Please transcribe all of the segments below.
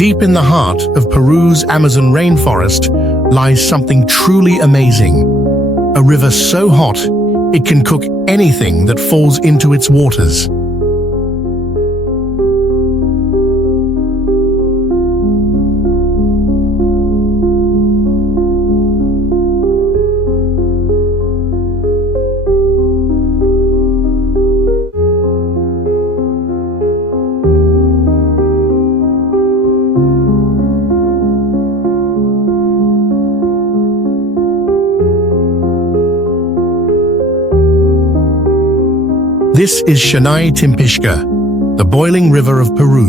Deep in the heart of Peru's Amazon rainforest lies something truly amazing. A river so hot, it can cook anything that falls into its waters. This is Shanay-timpishka, the boiling river of Peru.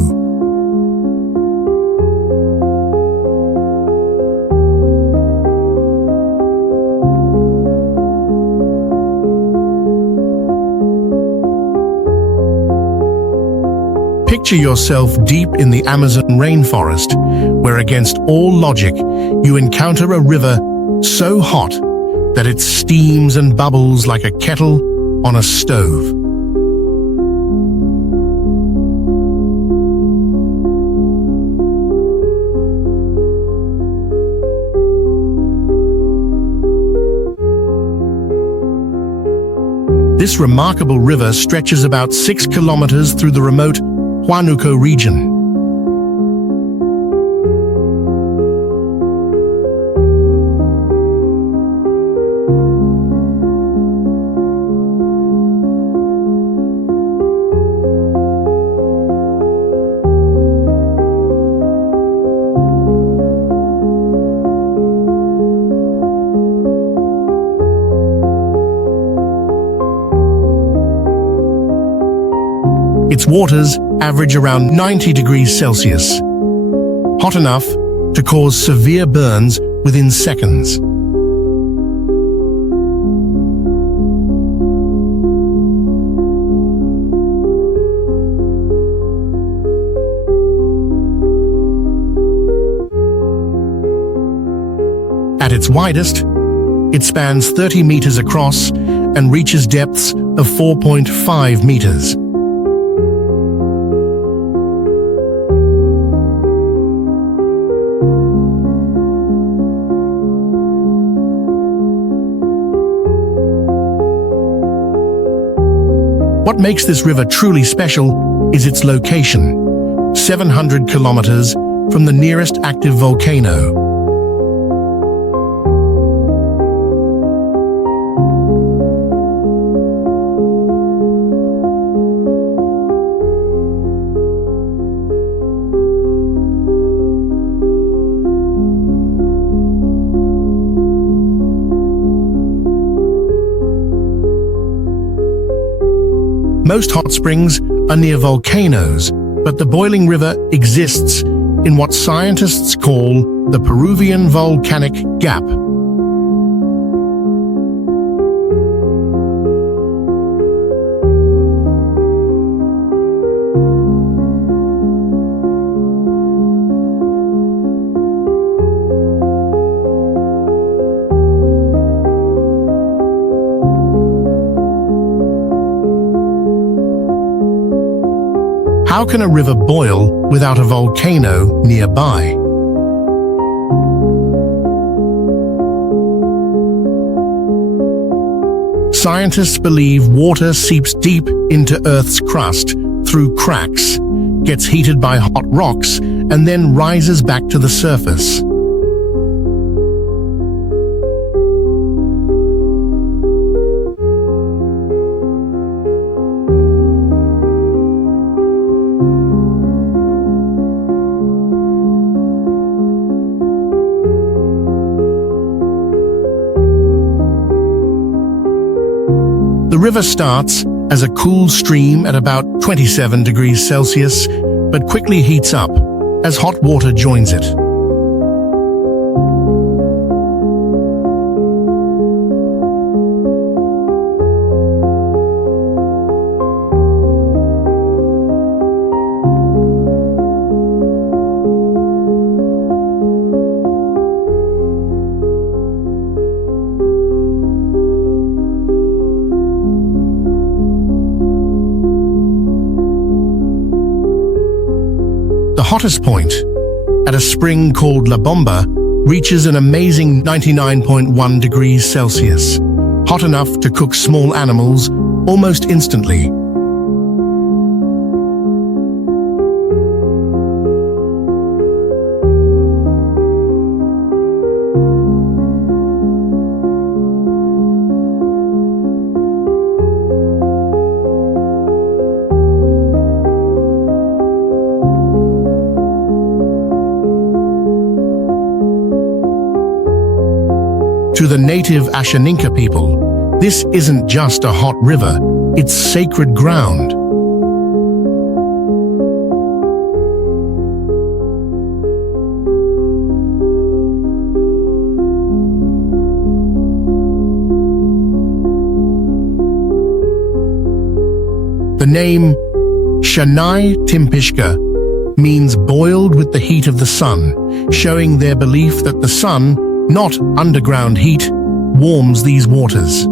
Picture yourself deep in the Amazon rainforest, where against all logic, you encounter a river so hot that it steams and bubbles like a kettle on a stove. This remarkable river stretches about 6 kilometers through the remote Huánuco region. Its waters average around 90 degrees Celsius, hot enough to cause severe burns within seconds. At its widest, it spans 30 meters across and reaches depths of 4.5 meters. What makes this river truly special is its location, 700 kilometers from the nearest active volcano. Most hot springs are near volcanoes, but the boiling river exists in what scientists call the Peruvian volcanic gap. How can a river boil without a volcano nearby? Scientists believe water seeps deep into Earth's crust through cracks, gets heated by hot rocks, and then rises back to the surface. The river starts as a cool stream at about 27 degrees Celsius, but quickly heats up as hot water joins it. The hottest point at a spring called La Bomba reaches an amazing 99.1 degrees Celsius, hot enough to cook small animals almost instantly. To the native Ashaninka people, this isn't just a hot river, it's sacred ground. The name Shanay-timpishka means boiled with the heat of the sun, showing their belief that the sun, not underground heat, warms these waters.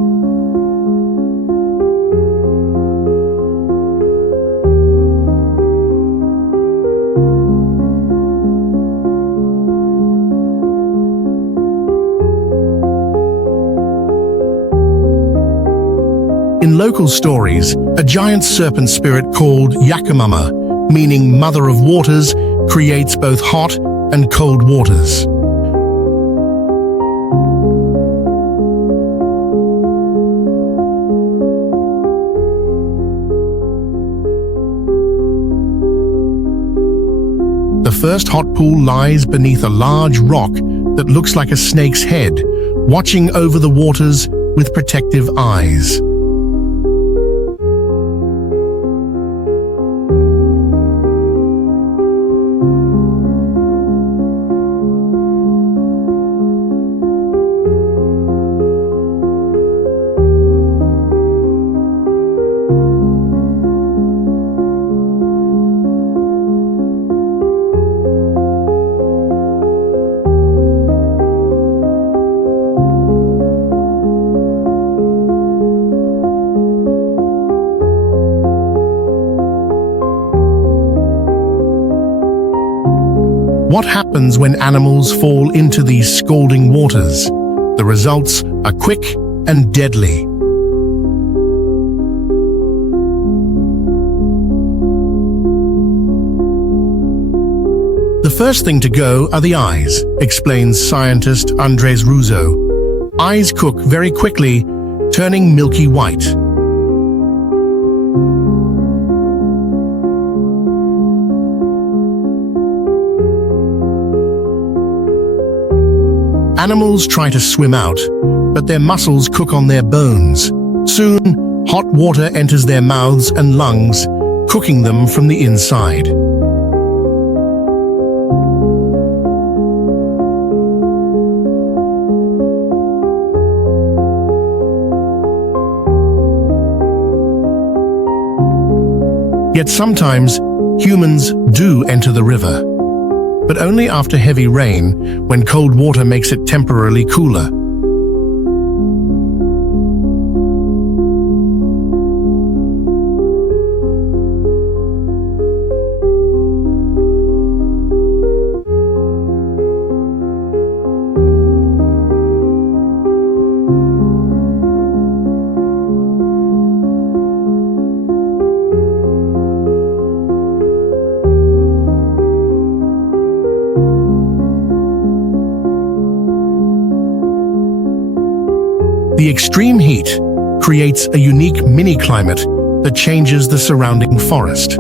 In local stories, a giant serpent spirit called Yakamama, meaning mother of waters, creates both hot and cold waters. The first hot pool lies beneath a large rock that looks like a snake's head, watching over the waters with protective eyes. What happens when animals fall into these scalding waters? The results are quick and deadly. The first thing to go are the eyes, explains scientist Andres Russo. Eyes cook very quickly, turning milky white. Animals try to swim out, but their muscles cook on their bones. Soon, hot water enters their mouths and lungs, cooking them from the inside. Yet sometimes, humans do enter the river, but only after heavy rain, when cold water makes it temporarily cooler. The extreme heat creates a unique mini-climate that changes the surrounding forest.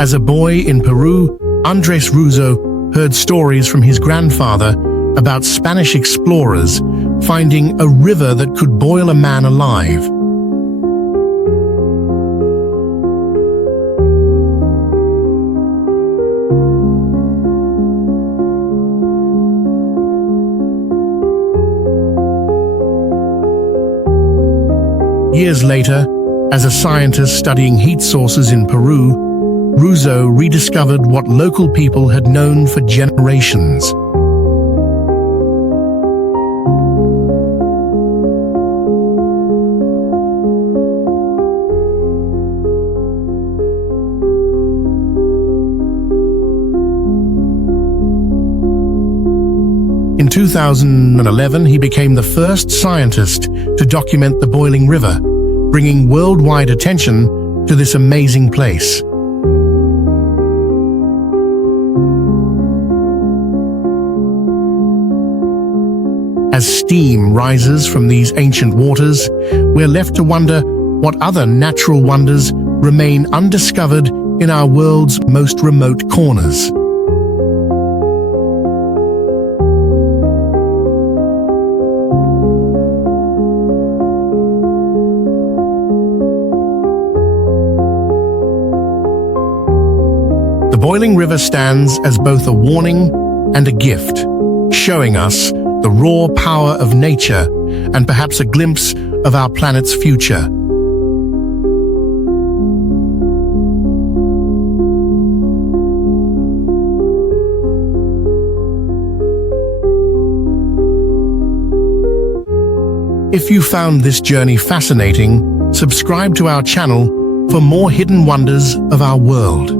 As a boy in Peru, Andres Russo heard stories from his grandfather about Spanish explorers finding a river that could boil a man alive. Years later, as a scientist studying heat sources in Peru, Russo rediscovered what local people had known for generations. In 2011, he became the first scientist to document the boiling river, bringing worldwide attention to this amazing place. As steam rises from these ancient waters, we're left to wonder what other natural wonders remain undiscovered in our world's most remote corners. The boiling river stands as both a warning and a gift, showing us the raw power of nature and perhaps a glimpse of our planet's future. If you found this journey fascinating, subscribe to our channel for more hidden wonders of our world.